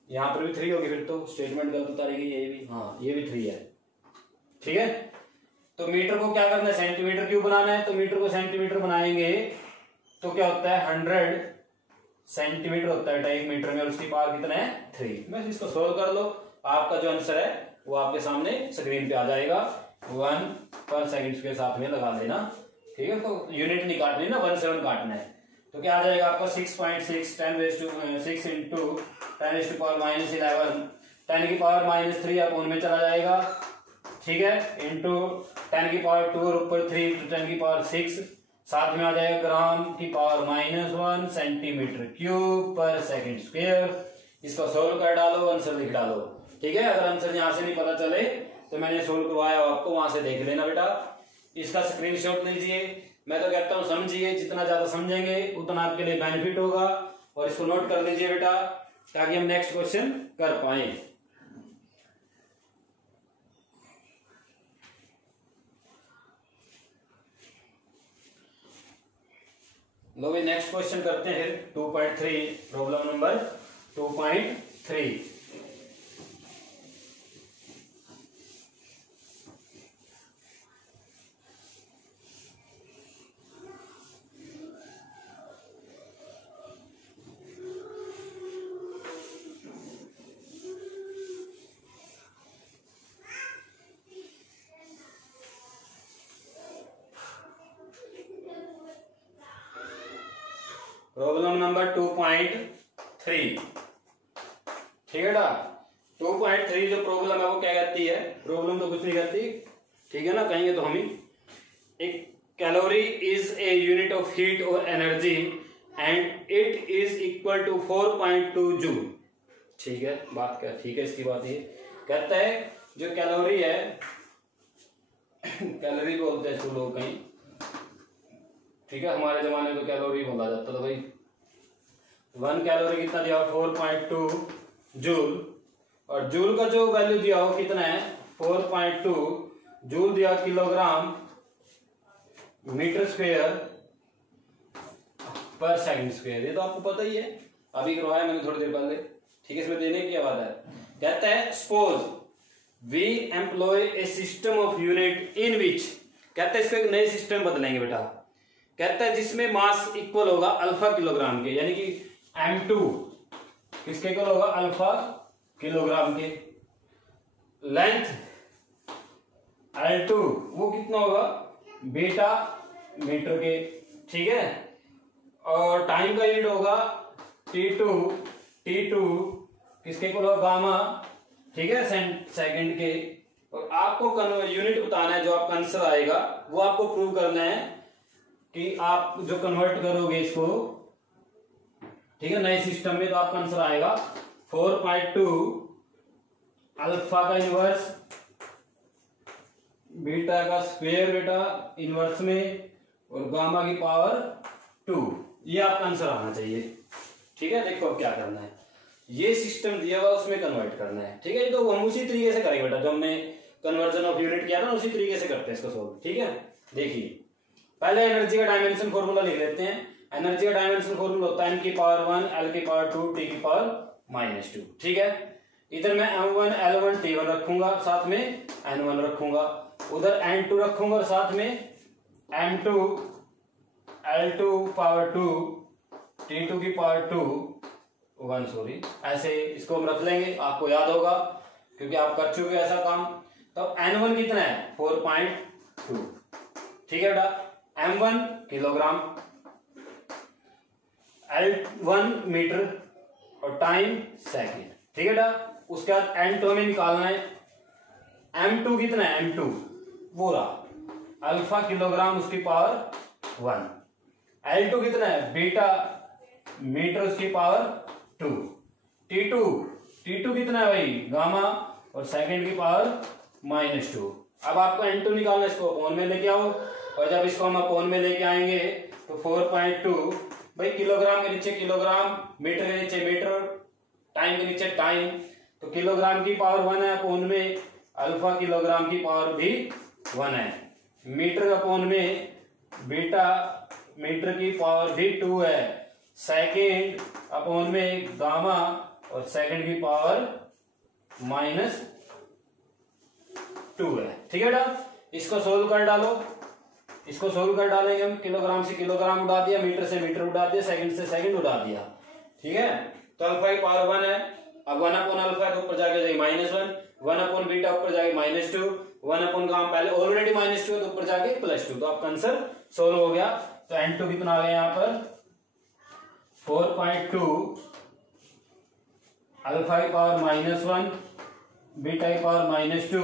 यहां पर भी 3 होगी, फिर तो स्टेटमेंट गलत उतारेगी, ये भी, हाँ ये भी 3 है। ठीक है, तो मीटर को क्या करना है, सेंटीमीटर क्यों बनाना है, तो मीटर को सेंटीमीटर बनाएंगे तो क्या होता है, 100 सेंटीमीटर होता है 1 मीटर में, और उसकी पावर कितना है, 3। बस इसको सोल्व कर लो, आपका जो आंसर है वो आपके सामने स्क्रीन पे आ जाएगा। 1 पर सेकंड के साथ में लगा देना। ठीक है, तो यूनिट नहीं काटनी ना, 17 काटना है। तो क्या आ जाएगा आपका, 6.6 10⁻6 इंटू 10⁻11, 10 की पावर -3 अपोन में चला जाएगा। ठीक है, इंटू 10 की पावर 2 और ऊपर 3, तो 10 की पावर 6, साथ में आ जाएगा ग्राम की पावर -1 सेंटीमीटर क्यूब पर सेकंड स्क्वायर। इसको सोल्व कर डालो, आंसर लिख डालो। ठीक है, अगर आंसर यहां से नहीं पता चले तो मैंने सोल्व करवाया आपको, वहां से देख लेना बेटा। इसका स्क्रीनशॉट लीजिए। मैं तो कहता हूं समझिए, जितना ज्यादा समझेंगे उतना आपके लिए बेनिफिट होगा, और इसको नोट कर लीजिए बेटा, ताकि हम नेक्स्ट क्वेश्चन कर पाए। लो भाई, नेक्स्ट क्वेश्चन करते हैं फिर 2.3, प्रॉब्लम नंबर 2.3। Problem number 2.3। ठीक है ना, 2.3 जो प्रॉब्लम है वो क्या कहती है, प्रॉब्लम तो कुछ नहीं कहती, ठीक है ना, कहेंगे तो हम ही, एक calorie is a unit of heat और energy and it is equal to 4.2 joule. ठीक है, बात क्या, ठीक है, इसकी बात ये कहता है जो कैलोरी है, कैलोरी बोलते हैं लोग कहीं, ठीक है, हमारे जमाने में तो कैलोरी बोला जाता था भाई। 1 कैलोरी कितना दिया, 4.2 जूल, और जूल का जो वैल्यू दिया हो कितना है, 4.2 जूल दिया किलोग्राम मीटर स्क्वायर पर सेकंड स्क्वायर। ये तो आपको पता ही है, अभी करवाया मैंने थोड़ी देर पहले। ठीक है, इसमें देने की क्या बात है, कहता है suppose we employ a system of unit in which, कहता है इसको एक नए सिस्टम बदलेंगे बेटा, कहता है जिसमें मास इक्वल होगा अल्फा किलोग्राम के, यानी कि M2 किसके इक्वल होगा, अल्फा किलोग्राम के। लेंथ L2 वो कितना होगा बीटा मीटर के, ठीक है। और टाइम का यूनिट होगा T2 किसके को होगा गामा, ठीक है, सेकंड के। और आपको यूनिट बताना है, जो आपका आंसर आएगा वो आपको प्रूव करना है कि आप जो कन्वर्ट करोगे इसको, ठीक है, नए सिस्टम में, तो आपका आंसर आएगा 4.2 अल्फा का इनवर्स बीटा का स्क्वायर बेटा इनवर्स में और गामा की पावर 2, ये आपका आंसर आना चाहिए, ठीक है। देखो अब क्या करना है, ये सिस्टम दिया हुआ उसमें कन्वर्ट करना है, ठीक है। ये तो हम उसी तरीके से करेंगे बेटा, जो हमने कन्वर्जन ऑफ यूनिट किया था उसी तरीके से करते हैं इसको सोल्व, ठीक है। देखिए पहले एनर्जी का डायमेंशन फॉर्मूला लिख लेते हैं। एनर्जी का डायमेंशन फॉर्मूला होता है m की पावर 1 l की पावर 2 t की पावर -2, ठीक है। इधर मैं m1 l1 t1 रखूंगा, साथ में n1 रखूंगा, उधर n2 रखूंगा और साथ में m2 l2 पावर 2 t2 की पावर 1 सॉरी, ऐसे इसको हम रख लेंगे, आपको याद होगा क्योंकि आप कर चुके ऐसा काम। तो n1 कितना है 4.2, ठीक है बेटा। m1 किलोग्राम, L1 मीटर और टाइम सेकंड, ठीक है बेटा। उसके बाद n2 में निकालना है, m2 कितना है m2 वो रहा अल्फा किलोग्राम उसकी पावर 1, L2 कितना है बीटा मीटर उसकी पावर 2, T2 कितना है भाई गामा और सेकंड की पावर -2। अब आपको n2 निकालना है, इसको अपोन में लेके आओ, और जब इसको हम अपोन में लेके आएंगे तो 4.2 भाई किलोग्राम के नीचे किलोग्राम, मीटर के नीचे मीटर, टाइम के नीचे टाइम, तो किलोग्राम की पावर 1 है अपोन में, अल्फा किलोग्राम की पावर भी 1 है, मीटर अपोन में बीटा मीटर की पावर भी 2 है, सेकेंड अपोन में गामा और सेकंड की पावर -2 है, ठीक है बेटा। इसको सोल्व कर डालो, इसको सोल्व कर डालेंगे हम, किलोग्राम से किलोग्राम उड़ा दिया, मीटर से मीटर उड़ा दिया, सेकंड से सेकंड उड़ा दिया, ठीक है। तो अल्फा की पावर 1 है, अब 1 अपॉन अल्फा तो ऊपर जाके जाएगी -1, 1 अपॉन बीटा ऊपर जाके -2, 1 अपॉन गामा पहले ऑलरेडी -2 है तो ऊपर जाके +2, तो आपका आंसर सोल्व हो गया। तो n2 कितना आ गया यहाँ पर 4.2 अल्फा की पावर -1, बीटा की पावर -2,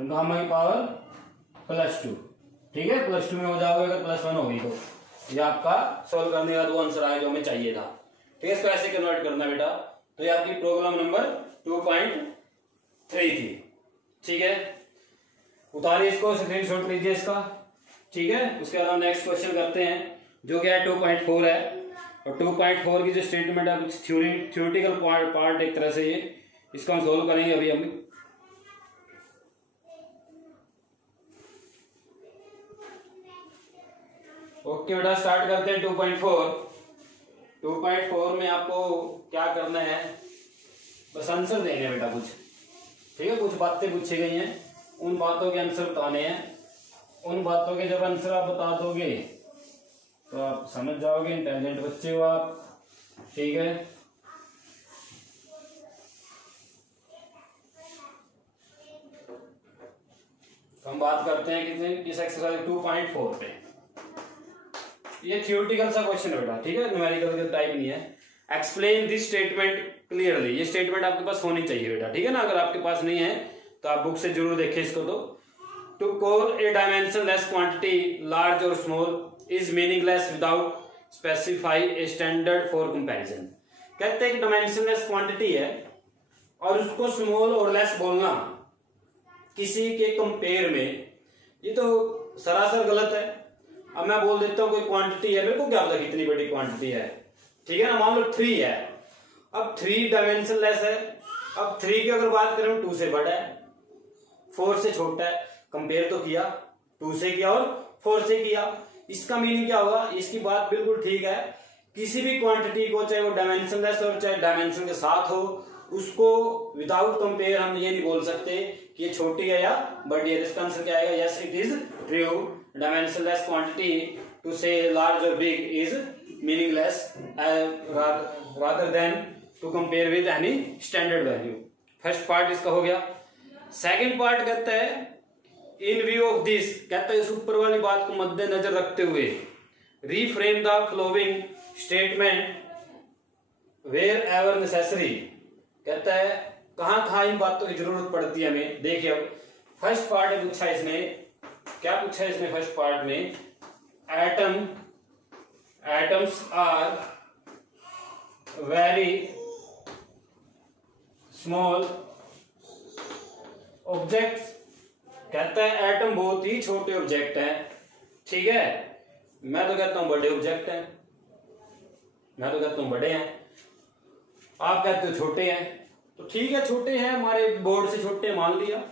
गामा की पावर +2, ठीक है। +2 में हो जाओगे, अगर +1 होगी तो ये आपका सोल्व करने का वो आंसर आया जो हमें चाहिए था, ठीक है। इसको ऐसे कन्वर्ट करना बेटा, तो ये आपकी प्रॉब्लम नंबर 2.3 थी, ठीक है। उतारिए इसको, स्क्रीनशॉट लीजिए इसका, ठीक है। उसके बाद हम नेक्स्ट क्वेश्चन करते हैं जो कि है 2.4 है, और 2.4 की जो स्टेटमेंट है कुछ थ्योरेटिकल पार्ट एक तरह से, ये इसको हम सोल्व करेंगे अभी हम। ओके बेटा स्टार्ट करते हैं 2.4 में आपको क्या करना है, बस आंसर देंगे बेटा कुछ, ठीक है। कुछ बातें पूछी गई हैं, उन बातों के आंसर बताने हैं, उन बातों के जब आंसर आप बता दोगे तो आप समझ जाओगे, इंटेलिजेंट बच्चे हो आप, ठीक है। तो हम बात करते हैं किस एक्सरसाइज 2.4 पे। ये थ्योरेटिकल सा क्वेश्चन है बेटा, ठीक है, न्यूमेरिकल का टाइप नहीं है। एक्सप्लेन दिस स्टेटमेंट क्लियरली, ये स्टेटमेंट आपके पास होनी चाहिए बेटा, ठीक है ना। अगर आपके पास नहीं है तो आप बुक से जरूर देखें इसको। तो to call a dimensionless quantity large और small is meaningless without specify a standard for comparison. कहते हैं कि डायमेंशनलेस क्वांटिटी है और उसको स्मॉल और लेस बोलना किसी के कंपेयर में, ये तो सरासर गलत है। अब मैं बोल देता हूं कोई क्वांटिटी है, मेरे को क्या पता कितनी बड़ी क्वांटिटी है, ठीक है ना। मान लो 3 है, अब 3 डायमेंशनलेस है, अब 3 की अगर बात करें 2 से बड़ा है, 4 से छोटा है, कंपेयर तो किया 2 से किया और 4 से किया। इसका मीनिंग क्या होगा, इसकी बात बिल्कुल ठीक है, किसी भी क्वांटिटी को चाहे वो डायमेंशनलेस हो चाहे डायमेंशन के साथ हो, उसको विदाउट कंपेयर हम ये नहीं बोल सकते कि ये छोटी है या बड़ी है। इसका आंसर क्या आएगा, yes it is true, dimensionless quantity to से लार्ज और big is meaningless rather than to compare with any standard value. First part इसका हो गया। सेकंड पार्ट कहता है इन व्यू ऑफ दिस, कहता है इस ऊपर वाली बात को मद्देनजर रखते हुए reframe the following statement wherever necessary, कहता है कहां कहां इन बातों की जरूरत पड़ती है हमें। देखिए अब फर्स्ट पार्ट में पूछा इसने, क्या पूछा इसने फर्स्ट पार्ट में, atoms are very small objects, कहता है एटम बहुत ही छोटे ऑब्जेक्ट हैं, ठीक है। मैं तो कहता हूं बड़े ऑब्जेक्ट हैं, मैं तो कहता हूं बड़े हैं, आप कहते हो छोटे हैं, तो ठीक है छोटे हैं, हमारे बोर्ड से छोटे मान लिया।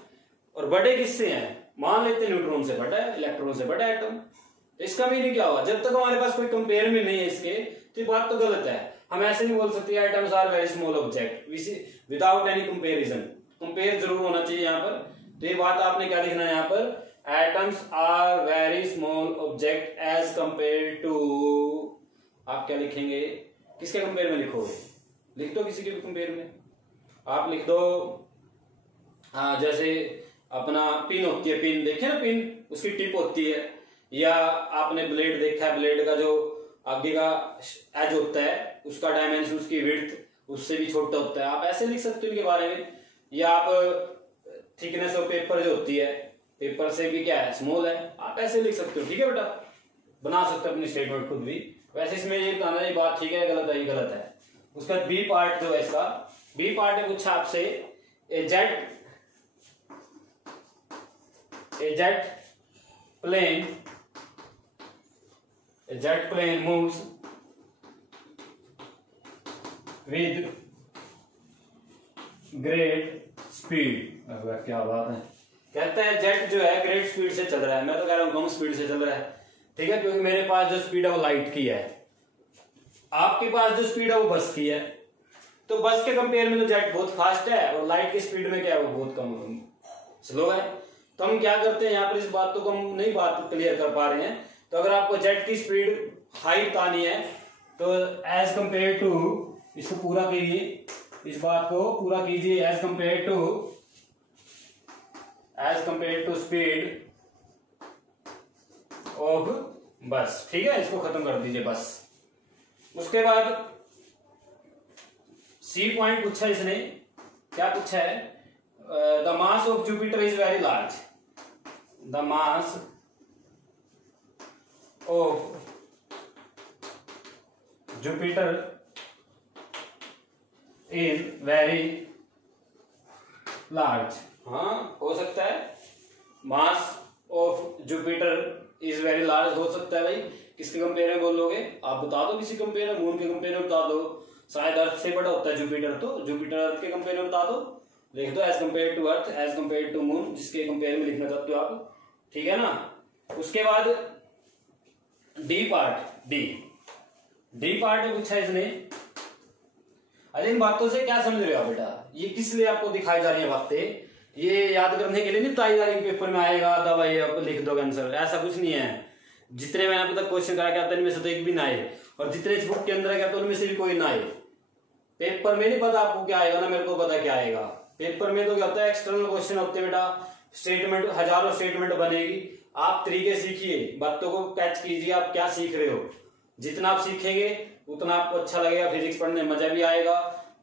और बड़े किससे हैं, मान लेते हैं न्यूट्रॉन से बड़ा है, इलेक्ट्रॉन से बड़ा एटम। इसका मीनिंग क्या हुआ, जब तक हमारे पास कोई कंपेयर में नहीं है इसके, तो ये बात तो गलत है। हम ऐसे नहीं बोल सकते atoms are very small object without any comparison, compare जरूर होना चाहिए यहाँ पर। तो ये बात आपने क्या लिखना है यहाँ पर, atoms are very small object as compare to, आप क्या लिखेंगे, किसके कंपेयर में लिखोगे, लिख दो किसी के भी कंपेयर में, आप लिख दो जैसे अपना पिन होती है, पिन देखे ना, पिन उसकी टिप होती है, या आपने ब्लेड देखा है, ब्लेड का जो आगे का एज होता है उसका डायमेंशन, उसकी विड्थ उससे भी छोटा होता है, आप ऐसे लिख सकते हो इनके बारे में। या आप थिकनेस ऑफ पेपर जो होती है, पेपर से भी क्या है, स्मॉल है, आप ऐसे लिख सकते हो, ठीक है बेटा, बना सकते हो अपनी स्टेटमेंट खुद भी। वैसे इसमें ये बताना ये बात ठीक है गलत है, ये गलत है। उसका बी पार्ट जो है इसका, बी पार्ट में पूछा आपसे a jet plane moves with great speed, क्या बात है, कहता है जेट जो है ग्रेट स्पीड से चल रहा है, मैं तो कह रहा हूं कम स्पीड से चल रहा है, ठीक है, क्योंकि मेरे पास जो स्पीड है वो लाइट की है, आपके पास जो स्पीड है वो बस की है। तो बस के कंपेयर में तो जेट बहुत फास्ट है और लाइट की स्पीड में क्या है, वो बहुत कम स्लो है। तो हम क्या करते हैं यहाँ पर, इस बात को हम नहीं बात क्लियर कर पा रहे हैं। तो अगर आपको जेट की स्पीड हाई बतानी है तो एज कंपेयर टू, इसको पूरा कीजिए, इस बात को पूरा कीजिए, as compare to speed of bus, ठीक है, इसको खत्म कर दीजिए बस। उसके बाद सी पॉइंट पूछा इसने, क्या पूछा है, the mass of Jupiter is very large, the mass of Jupiter is very large, हाँ हो सकता है, mass of Jupiter is very large हो सकता है भाई, किसके कंपेयर में बोलोगे, आप बता दो किसी कंपेयर में, मून के कंपेयर में बता दो, शायद अर्थ से बड़ा होता है जुपिटर, तो जुपिटर अर्थ के कंपेयर में बता दो, लिख दो as compare to earth, as compare to moon, जिसके कंपेयर में लिखना चाहते हो आप, ठीक है ना। उसके बाद डी पार्ट में पूछा इसने, अरे इन बातों से क्या समझ रहे हो बेटा, ये किस लिए आपको दिखाई जा रही है बातें, ये याद करने के लिए नहीं बताई जा रही, पेपर में आएगा तो भाई आप लिख दो आंसर, ऐसा कुछ नहीं है। जितने मैंने अब तक क्वेश्चन करा क्या इनमें से तो एक भी ना आए, और जितने इस बुक के अंदर है तो उनमें से भी कोई ना आए। पेपर में नहीं पता आपको क्या आएगा, ना मेरे को पता क्या आएगा। पेपर में तो क्या होता है, एक्सटर्नल क्वेश्चन होते हैं बेटा, स्टेटमेंट, हजारों स्टेटमेंट बनेगी, आप तरीके सीखिए, बातों को कैच कीजिए, आप क्या सीख रहे हो, जितना आप सीखेंगे उतना आपको अच्छा लगेगा, फिजिक्स पढ़ने में मजा भी आएगा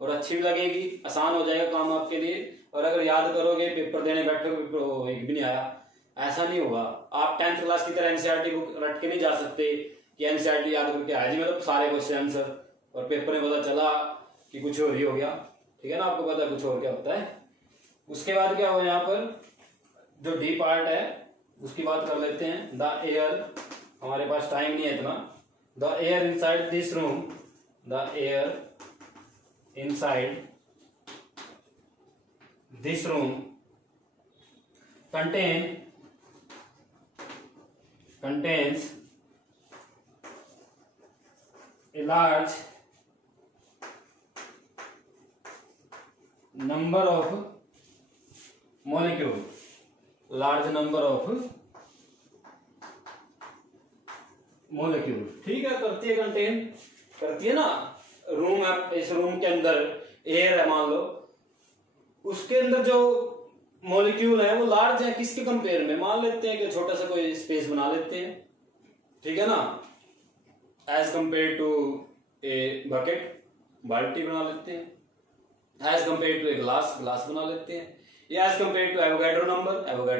और अच्छी भी लगेगी, आसान हो जाएगा काम आपके लिए। और अगर याद करोगे, पेपर देने बैठोगे, पेपर एक भी नहीं आया, ऐसा नहीं होगा। आप 10th क्लास की तरह एनसीईआरटी बुक रट के नहीं जा सकते कि एनसीईआरटी याद करके आया जी मतलब सारे क्वेश्चन आंसर, और पेपर में पता चला कि कुछ और ही हो गया, ठीक है ना, आपको पता है कुछ और क्या होता है। उसके बाद क्या हुआ यहाँ पर, जो डी पार्ट है उसकी बात कर लेते हैं। द एयर, हमारे पास टाइम नहीं है इतना, the air inside this room, the air inside this room contains a large number of molecule, ठीक है, करती है, कंटेन करती है ना। रूम है, इस रूम के अंदर एयर है मान लो, उसके अंदर जो मॉलिक्यूल है वो लार्ज है किसके कंपेयर में, मान लेते हैं कि छोटा सा कोई स्पेस बना लेते हैं, ठीक है ना, as compare to a bucket, बाल्टी बना लेते हैं, as compare to a glass, glass बना लेते हैं, या as compare to Avogadro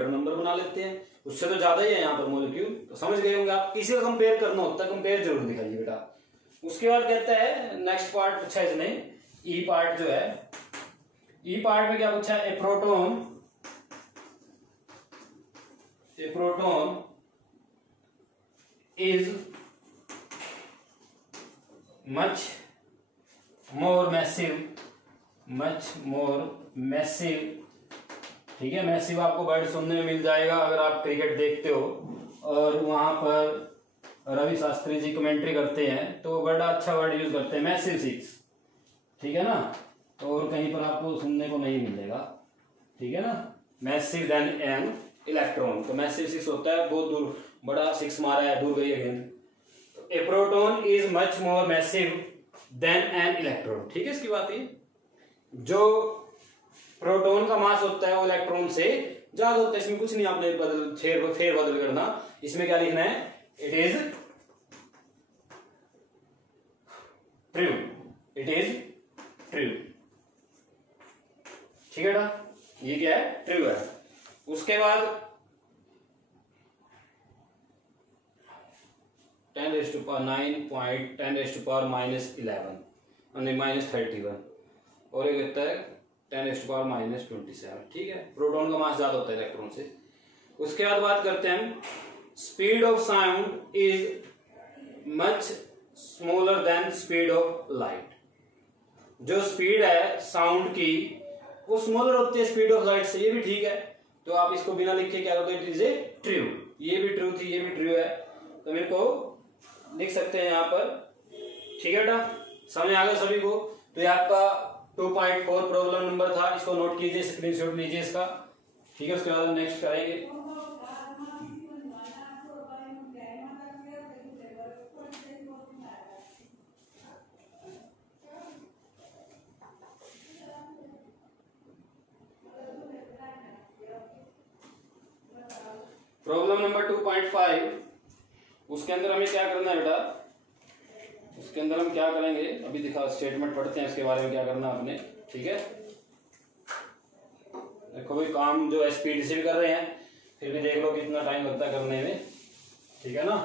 number बना लेते हैं। उससे तो ज्यादा ही है यहाँ पर मॉलिक्यूल, तो समझ गए होंगे आप। किसी का कंपेयर करना होता है कंपेयर जरूर दिखाइए बेटा। उसके बाद कहता है नेक्स्ट पार्ट पूछा इसने, ई पार्ट जो है, ई पार्ट में क्या पूछा है, ए proton is much more massive, ठीक है। मैसिव आपको वर्ड सुनने में मिल जाएगा अगर आप क्रिकेट देखते हो और वहां पर रवि शास्त्री जी कमेंट्री करते हैं तो बड़ा अच्छा वर्ड यूज करते हैं मैसिव 6, ठीक है ना, और कहीं पर आपको सुनने को नहीं मिलेगा, ठीक है ना। मैसिव देन एन इलेक्ट्रॉन, तो मैसिव 6 होता है बहुत दूर, बड़ा 6 मारा है, दूर गई है गेंद। A proton is much more massive than an electron, ठीक है। इसकी बात है जो प्रोटॉन का मास होता है वो इलेक्ट्रॉन से ज्यादा होता है। इसमें कुछ नहीं आपने फेर बदल करना, इसमें क्या लिखना है, इट इज ट्रू, ठीक है ना, ये क्या है, ट्रू है। उसके बाद 10⁻11 और ये कहता है 10⁻⁻27, ठीक है। प्रोटॉन का मास ज्यादा होता है इलेक्ट्रॉन से। उसके बाद बात करते हैं speed of sound is much smaller than speed of light. जो स्पीड है साउंड की वो स्मॉलर होती है स्पीड ऑफ लाइट से, ये भी ठीक है। तो आप इसको बिना लिखे क्या करते हैं, इट इज ए ट्रू, ये भी ट्रू थी, ये भी ट्रू है, तो मेरे को लिख सकते हैं यहाँ पर, ठीक है बेटा। समझ आ गया सभी को। तो ये आपका 2.4 प्रॉब्लम नंबर था, इसको नोट कीजिए, स्क्रीनशॉट लीजिए इसका, ठीक है। उसके बाद हम नेक्स्ट करेंगे। प्रॉब्लम नंबर 2.5, उसके अंदर हमें क्या करना है बेटा, उसके अंदर हम क्या करेंगे अभी दिखा, स्टेटमेंट पढ़ते हैं इसके बारे में क्या करना है आपने, ठीक है। देखो भाई काम जो है स्पीड से भी कर रहे हैं, फिर भी देख लो कितना टाइम लगता है करने में, ठीक है ना।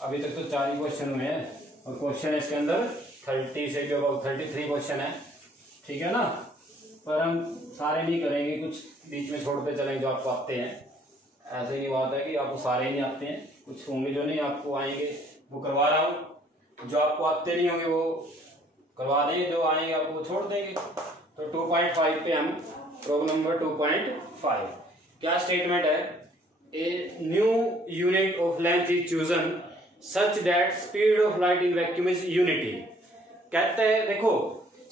अभी तक तो 4 ही क्वेश्चन हुए हैं और क्वेश्चन है इसके अंदर 30 से जो 33 क्वेश्चन है, ठीक है ना। पर हम सारे नहीं करेंगे, कुछ बीच में छोड़ते चलेंगे जो आपको आते हैं। ऐसे ही बात है कि आपको सारे ही नहीं आते हैं, कुछ होंगे जो नहीं आपको आएंगे वो करवा रहा हूँ, जो आपको आते नहीं होंगे वो करवा देंगे, जो आएंगे आपको छोड़ देंगे। तो 2.5 पे हम प्रॉब्लम नंबर 2.5 क्या स्टेटमेंट है, a new unit of length is chosen such that speed of light in vacuum is unity. कहते हैं देखो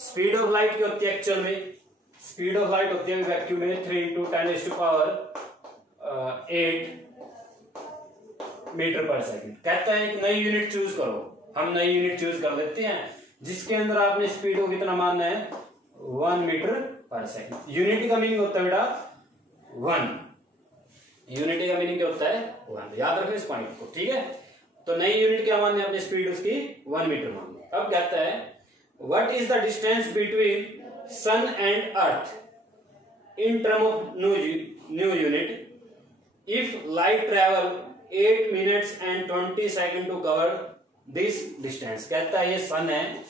स्पीड ऑफ लाइट की होती है एक्चुअल में, स्पीड ऑफ लाइट होती है वैक्यूम में 3 × 10⁸ मीटर पर सेकंड। कहता है एक नई यूनिट चूज करो, हम नई यूनिट चूज कर लेते हैं जिसके अंदर आपने स्पीड को कितना मानना है, 1 मीटर पर सेकंड। यूनिटी का मीनिंग होता है बेटा 1, यूनिटी का मीनिंग क्या होता है 1, याद रखो इस पॉइंट को, ठीक है। तो नई यूनिट क्या माननी है अपनी स्पीड, उसकी 1 मीटर माननी। अब कहता है what is the distance between sun and earth in term of new unit if light travel 8 minutes and 20 second to cover this distance. कहता है ये सन है,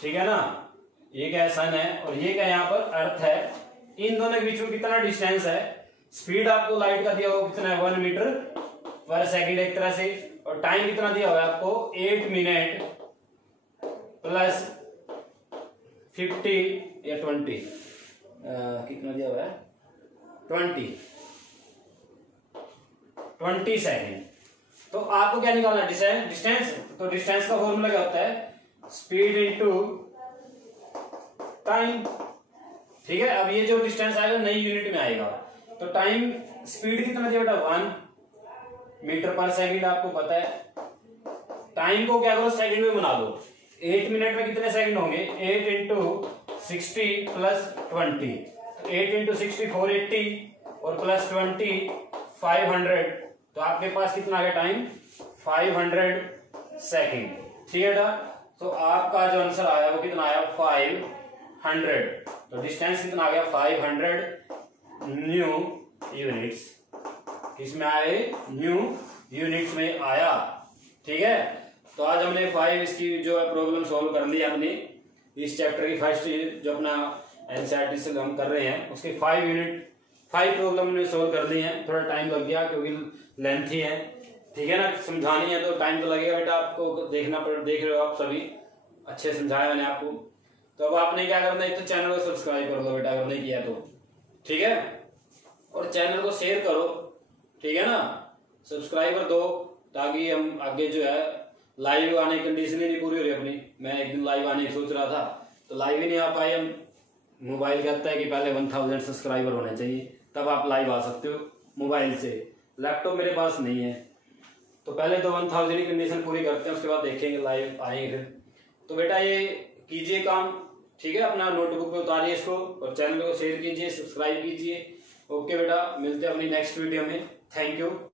ठीक है ना, ये क्या है सन है और ये क्या यहाँ पर अर्थ है, इन दोनों के बीच में कितना डिस्टेंस है। स्पीड आपको लाइट का दिया हुआ कितना है 1 मीटर पर सेकंड एक तरह से, और टाइम कितना दिया हुआ है आपको 8 मिनट प्लस 50 या 20 कितना दिया हुआ है 20 सेकेंड। तो आपको क्या निकालना है डिस्टेंस, तो डिस्टेंस का फॉर्मूला क्या होता है, स्पीड इनटू टाइम, ठीक है। अब ये जो डिस्टेंस आएगा नई यूनिट में आएगा, तो टाइम स्पीड कितना दिया बेटा 1 मीटर पर सेकंड, आपको पता है। टाइम को क्या करो सेकंड में बना दो, 8 मिनट में कितने सेकंड होंगे, 8 × 60 + 20, 8 इंटू 60 480 और प्लस 20 500, तो आपके पास कितना आ गया टाइम 500 सेकेंड। ठीक है बेटा, तो आपका जो आंसर आया वो कितना आया 500, तो डिस्टेंस कितना आ गया 500 न्यू यूनिट्स, किसमें आए न्यू यूनिट्स में आया। ठीक है, तो आज हमने 5 इसकी जो है प्रॉब्लम सॉल्व कर ली अपनी इस चैप्टर की फर्स्ट जो अपना एनसीईआरटी से हम कर रहे हैं उसके 5 प्रॉब्लम हमने सॉल्व कर ली हैं। थोड़ा टाइम लग गया क्योंकि लेंथी है, ठीक है ना, समझानी है तो टाइम तो लगेगा बेटा, आपको देखना देख रहे हो आप सभी, अच्छे समझाया मैंने आपको। तो अब आपने क्या करना है, एक तो चैनल को सब्सक्राइब कर लो बेटा अगर नहीं किया तो, ठीक है, और चैनल को शेयर करो, ठीक है ना, सब्सक्राइबर दो ताकि हम आगे जो है लाइव आने की कंडीशन ही नहीं पूरी हो रही अपनी। मैं एक दिन लाइव आने की सोच रहा था तो लाइव ही नहीं आ पाए हम। मोबाइल कहता है कि पहले 1000 सब्सक्राइबर होने चाहिए तब आप लाइव आ सकते हो मोबाइल से, लैपटॉप मेरे पास नहीं है, तो पहले तो 1000 की कंडीशन पूरी करते हैं उसके बाद देखेंगे लाइव आएंगे फिर। तो बेटा ये कीजिए काम, ठीक है, अपना नोटबुक पे उतारिए इसको और चैनल को शेयर कीजिए, सब्सक्राइब कीजिए। ओके बेटा, मिलते हैं अपनी नेक्स्ट वीडियो में। Thank you.